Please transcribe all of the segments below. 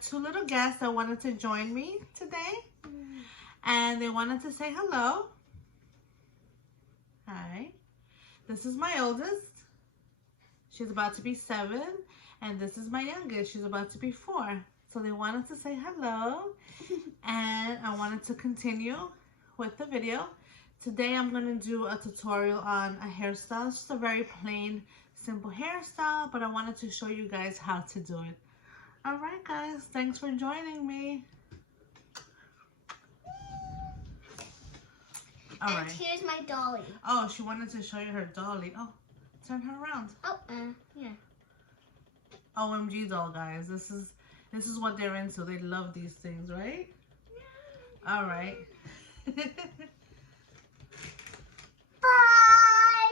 have two little guests that wanted to join me today. And they wanted to say hello. Hi. This is my oldest. She's about to be 7. And this is my youngest. She's about to be 4. So they wanted to say hello. And I wanted to continue with the video. Today I'm going to do a tutorial on a hairstyle. It's just a very plain, simple hairstyle. But I wanted to show you guys how to do it. Alright guys, thanks for joining me. All right. And here's my dolly. Oh, she wanted to show you her dolly. Oh, turn her around. Oh, yeah. OMG doll, guys. This is what they're into. They love these things, right? Yeah. All right. Bye.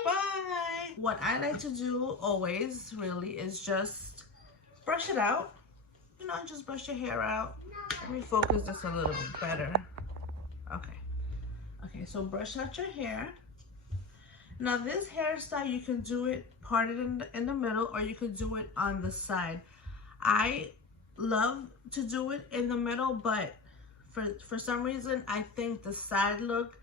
Bye. What I like to do always, really, is just brush it out. You know, just brush your hair out. Let me focus this a little bit better. Okay. Okay, so brush out your hair. Now this hairstyle, you can do it parted in the middle, or you could do it on the side. I love to do it in the middle, but for some reason, I think the side look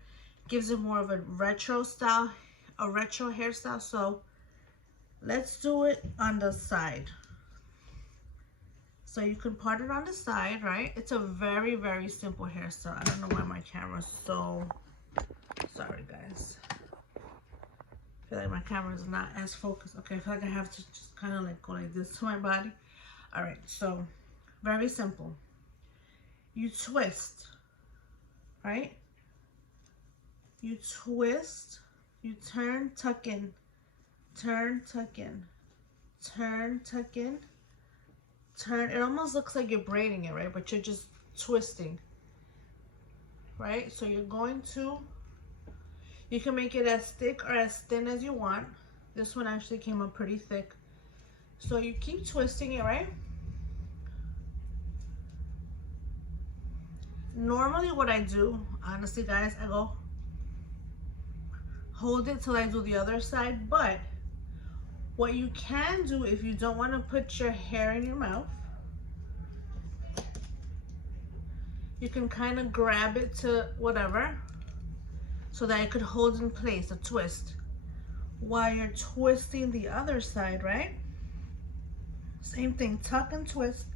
gives it more of a retro style, a retro hairstyle. So let's do it on the side. So you can part it on the side, right? It's a very, very simple hairstyle. I don't know why my camera's so... Sorry, guys. I feel like my camera is not as focused. Okay, I feel like I have to just kind of like go like this to my body. All right, so very simple. You twist, right? You twist, you turn, tuck in, turn, tuck in, turn, tuck in, turn. It almost looks like you're braiding it, right? But you're just twisting, right? So you're going to... You can make it as thick or as thin as you want. This one actually came up pretty thick. So you keep twisting it, right? Normally what I do, honestly guys, I go hold it till I do the other side. But what you can do if you don't want to put your hair in your mouth, you can kind of grab it to whatever, so that it could hold in place, a twist. While you're twisting the other side, right? Same thing, tuck and twist,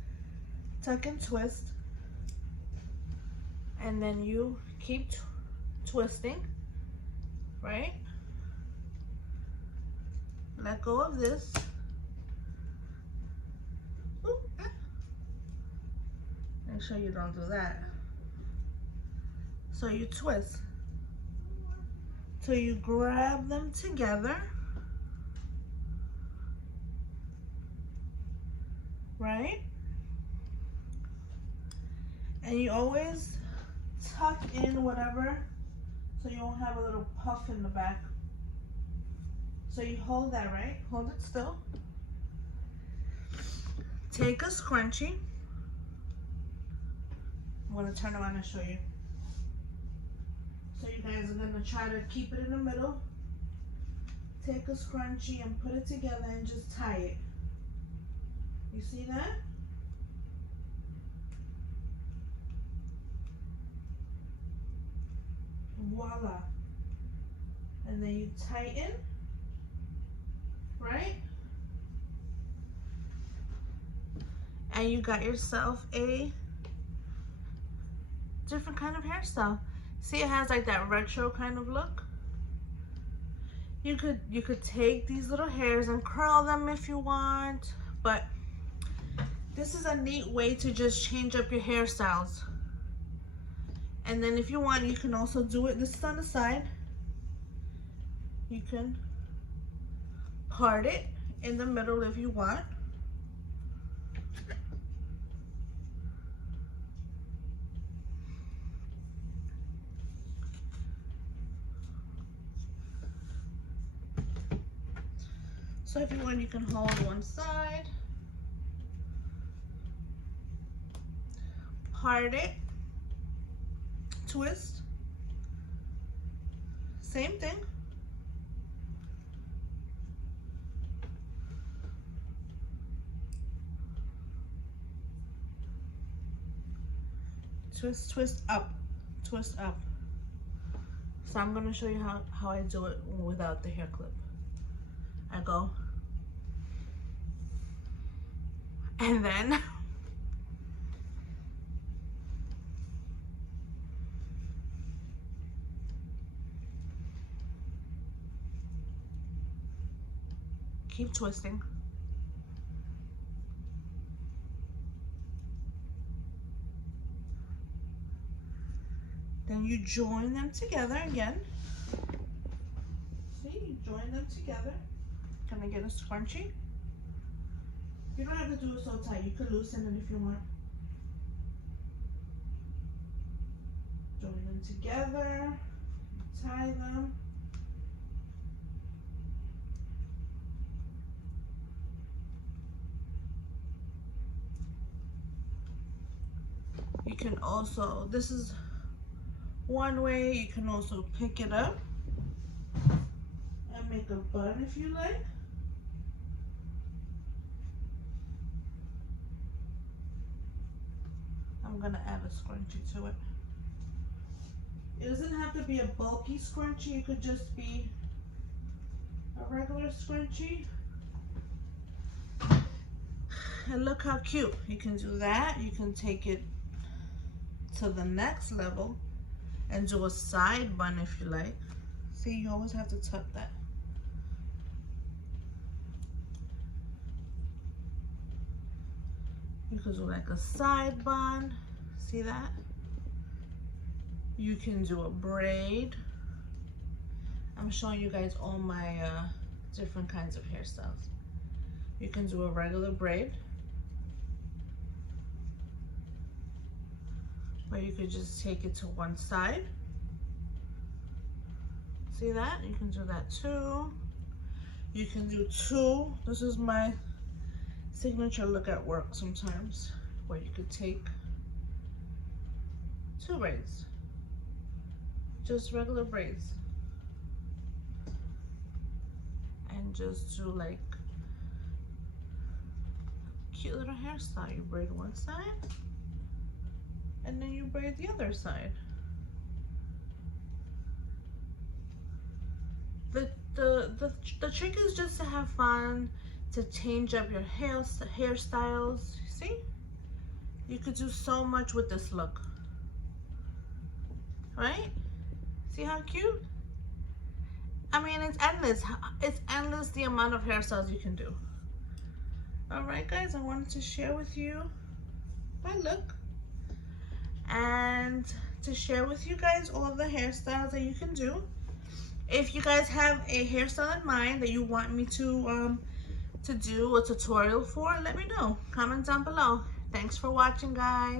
tuck and twist. And then you keep twisting, right? Let go of this. Ooh, make sure you don't do that. So you twist. So you grab them together, right? And you always tuck in whatever, so you won't have a little puff in the back. So you hold that, right? Hold it still. Take a scrunchie. I'm gonna turn around and show you. So you guys are gonna try to keep it in the middle. Take a scrunchie and put it together and just tie it. You see that? Voila. And then you tighten, right? And you got yourself a different kind of hairstyle. See, it has like that retro kind of look. You could take these little hairs and curl them if you want, but this is a neat way to just change up your hairstyles. And then if you want, you can also do it, this is on the side. You can part it in the middle if you want. So if you want, you can hold one side, part it, twist, same thing. twist, twist up, twist up. So I'm gonna show you how I do it without the hair clip. I go, and then keep twisting. Then you join them together again. See, you join them together. Gonna get a scrunchie. You don't have to do it so tight. You could loosen it if you want. Join them together. Tie them. You can also, this is one way, you can also pick it up and make a bun if you like. I'm gonna add a scrunchie to it. It doesn't have to be a bulky scrunchie, it could just be a regular scrunchie. And look how cute. You can do that. You can take it to the next level and do a side bun if you like. See, you always have to tuck that. You could do like a side bun. See that? You can do a braid. I'm showing you guys all my different kinds of hairstyles. You can do a regular braid, or you could just take it to one side. See that? You can do that too. You can do two. This is my signature look at work sometimes, where you could take two braids, just regular braids, and just do like cute little hairstyle. You braid one side and then you braid the other side. The trick is just to have fun, to change up your hairstyles. See, you could do so much with this look, right? See how cute? I mean, it's endless. It's endless the amount of hairstyles you can do. All right, guys, I wanted to share with you my look and to share with you guys all the hairstyles that you can do. If you guys have a hairstyle in mind that you want me to do a tutorial for, let me know. Comment down below. Thanks for watching, guys.